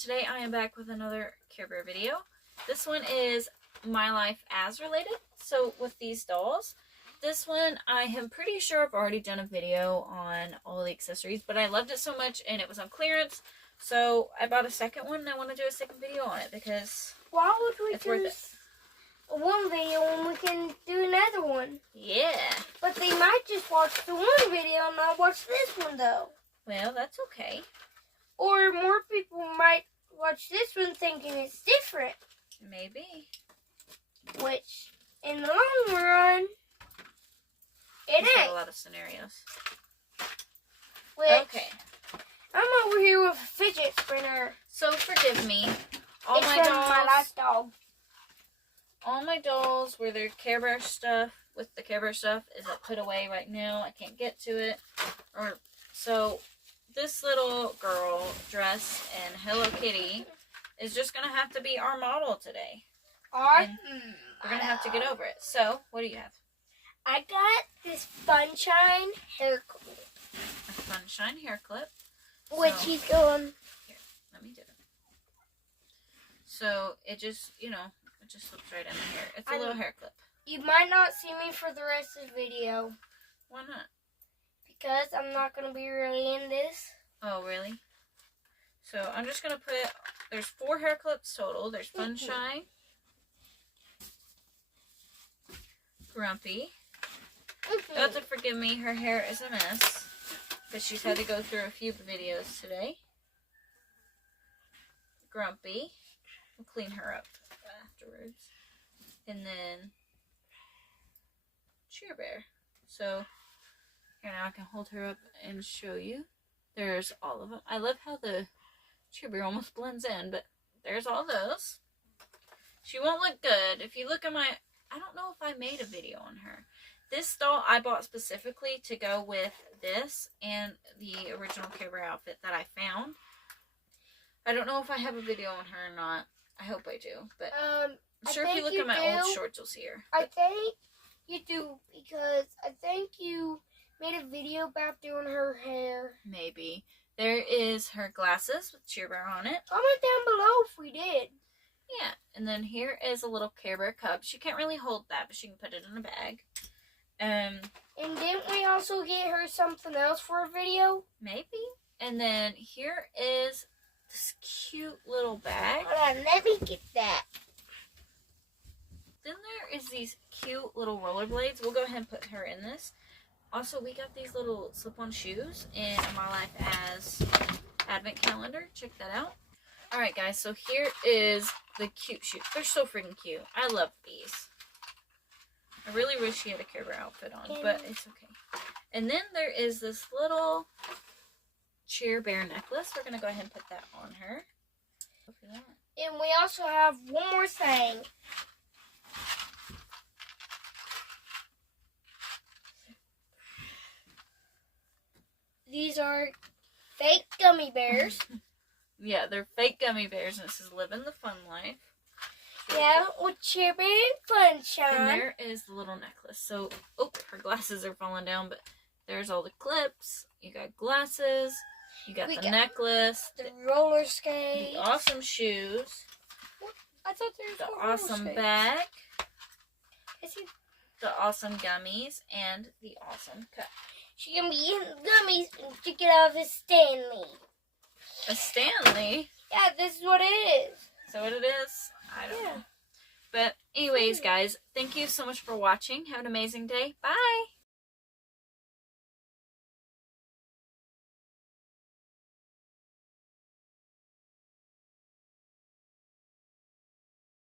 today I am back with another Carebear video. This one is My Life As related. So with these dolls, this one I am pretty sure I've already done a video on all the accessories, but I loved it so much and it was on clearance. So I bought a second one and I want to do a second video on it because why would we it's worth do it. One video when we can do another one? Yeah. But they might just watch the one video and not watch this one though. Well, that's okay. Or more people might watch this one thinking it's different. Maybe. Which, in the long run, it There's ain't. a lot of scenarios. Which, Okay. I'm over here with a fidget spinner. So forgive me. All It's my from dolls. My Life Dog. All my dolls where their Care Bear stuff, with the Care Bear stuff, is put away right now. I can't get to it. So this little girl dressed in Hello Kitty is just going to have to be our model today. And we're going to have to get over it. So, what do you have? I got this Funshine hair clip. A Sunshine hair clip. Which So, he's going... Here, let me do it. So, it just, it just slips right in the hair. It's a little hair clip. You might not see me for the rest of the video. Why not? Because I'm not going to be really in this. Oh, really? So, I'm just going to put, there's 4 hair clips total. There's Funshine, Grumpy. You'll have to forgive me, her hair is a mess. Because she's had to go through a few videos today. Grumpy. We'll clean her up afterwards. And then Carebear. So, here now I can hold her up and show you. There's all of them. I love how the Carebear almost blends in, but there's all those. She won't look good. If you look at my... I don't know if I made a video on her. This doll I bought specifically to go with this and the original Carebear outfit that I found. I don't know if I have a video on her or not. I hope I do, but I'm sure if you look at my old shorts, you'll see her. I think you do, because I think you made a video about doing her hair. Maybe. There is her glasses with Carebear on it. Comment down below if we did. Yeah, and then here is a little Carebear cup. She can't really hold that, but she can put it in a bag. And didn't we also get her something else for a video? Maybe. And then here is this cute little bag. Hold on, let me get that. Then there is these cute little rollerblades. We'll go ahead and put her in this. Also, we got these little slip-on shoes in My Life As advent calendar. Check that out. Alright guys, so here is the cute shoes. They're so freaking cute. I love these. I really wish she had a Carebear outfit on, but it's okay. And then there is this little Carebear necklace. We're going to go ahead and put that on her. And we also have one more thing. These are fake gummy bears. Yeah, they're fake gummy bears, and this is Living the Fun Life. Yeah, with Carebear and Funshine. And there is the little necklace. So, oh, her glasses are falling down, but there's all the clips. You got glasses. You got the necklace. The roller skate. The awesome shoes. I thought there was The no roller awesome skates. bag. The awesome gummies. And the awesome cup. She can be eating gummies and take it out of a Stanley. A Stanley? Yeah, this is what it is. Is that what it is? I don't know. But anyways, guys, thank you so much for watching. Have an amazing day. Bye!